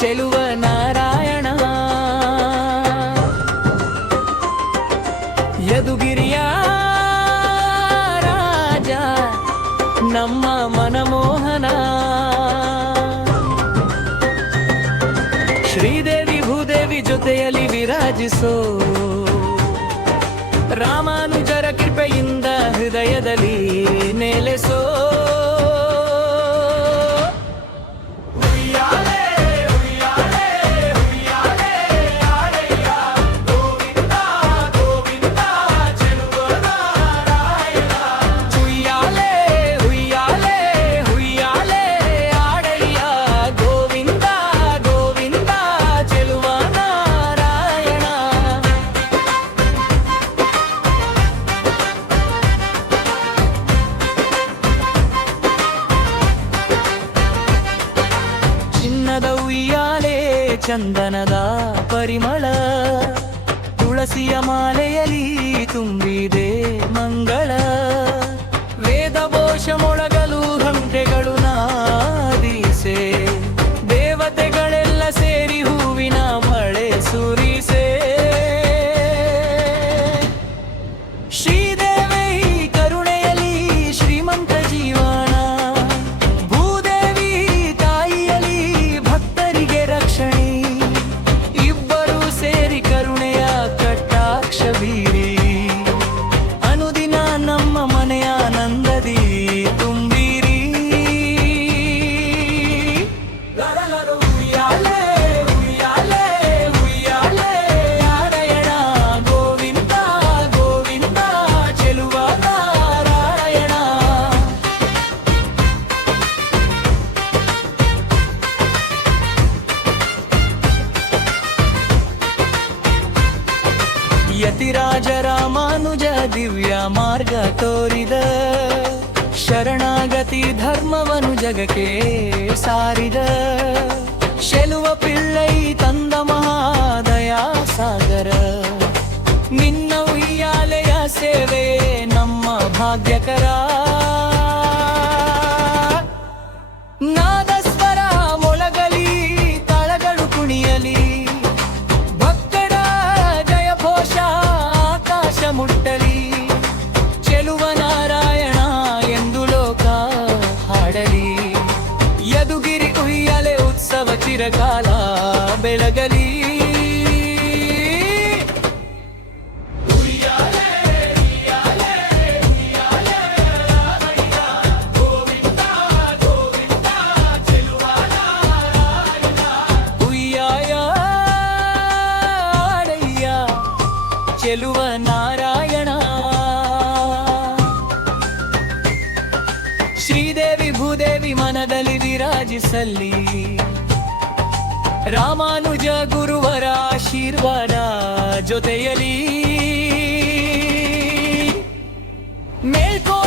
ಚೆಲುವ ನಾರಾಯಣ. ಯದುಗಿರಿಯ ರಾಜ ನಮ್ಮ ಮನಮೋಹನ. ಶ್ರೀದೇವಿ ಭೂದೇವಿ ಜೊತೆಯಲ್ಲಿ ವಿರಾಜಿಸೋ ರಾಮಾನುಜರ ಕೃಪೆಯಿಂದ ಹೃದಯದಲ್ಲಿ ನೆಲೆಸೋ. ಉಯ್ಯಾಲೆ ಚಂದನದ ಪರಿಮಳ, ತುಳಸಿಯ ಮಾಲೆಯಲ್ಲಿ ತುಂಬಿದೆ ಮಂಗಳ. ವೇದಘೋಷ ಮೊಳಗಲು ಗಂಟೆಗಳು ನಾದಿಸೆ, ದೇವತೆಗಳೆಲ್ಲ ಸೇರಿ ಹೂವಿನ ಮಳೆ ಸುರಿಸೆ. ಶ್ರೀದೇವಿ ಕರುಣೆಯಲ್ಲಿ ಶ್ರೀಮಂತ ಜೀವನ, ಭೂದೇವಿ ತಾಯಿಯಲ್ಲಿ ಭಕ್ತರಿಗೆ ರಕ್ಷಣೆ. ಇಬ್ಬರು ಸೇರಿ ಕರುಣೆಯ ಕಟಾಕ್ಷ ಬೀರಿ, ಅನುದಿನ ನಮ್ಮ ಮನೆಯ ಆನಂದದಿ ತುಂಬಿರಿ. ಉಯ್ಯಾಲೆ ಉಯ್ಯಾಲೆ ಉಯ್ಯಾಲೆ ನಾರಾಯಣ ಗೋವಿಂದ ಗೋವಿಂದ ಚೆಲುವ ನಾರಾಯಣ. ಯತಿರಾಜ ರಾಮಾನುಜ ದಿವ್ಯ ಮಾರ್ಗ ತೋರಿದ, ಶರಣಾಗತಿ ಧರ್ಮವನು ಜಗಕ್ಕೆ ಸಾರಿದ. ಶೆಲುವ ಪಿಳ್ಳೈ ತಂದ ಮಹಾದಯಾ ಸಾಗರ, ನಿನ್ನ ಉಯ್ಯಾಲೆಯ ಸೇವೆ ನಮ್ಮ ಭಾಗ್ಯಕರ. ನಾದಸ್ವರ ಮೊಳಗಲಿ ತಾಳಗಳು ಕುಣಿಯಲಿ, ಭಕ್ತರ ಜಯಘೋಷ ಆಕಾಶ ಮುಟ್ಟಲಿ. ಚೆಲುವ ನಾರಾಯಣ ಎಂದು ಲೋಕ ಹಾಡಲಿ, ಯದುಗಿರಿ ಉಯ್ಯಾಲೆ ಉತ್ಸವ ಚಿರಕಾಲ ಬೆಳಗಲಿ. ಚೆಲುವ ನಾರಾಯಣ. ಶ್ರೀದೇವಿ ಭೂದೇವಿ ಮನದಲ್ಲಿ ವಿರಾಜಿಸಲಿ, ರಾಮಾನುಜ ಗುರುವರ ಆಶೀರ್ವಾದ ಜೊತೆಯಲಿ. ಮೇಲ್ಕೋ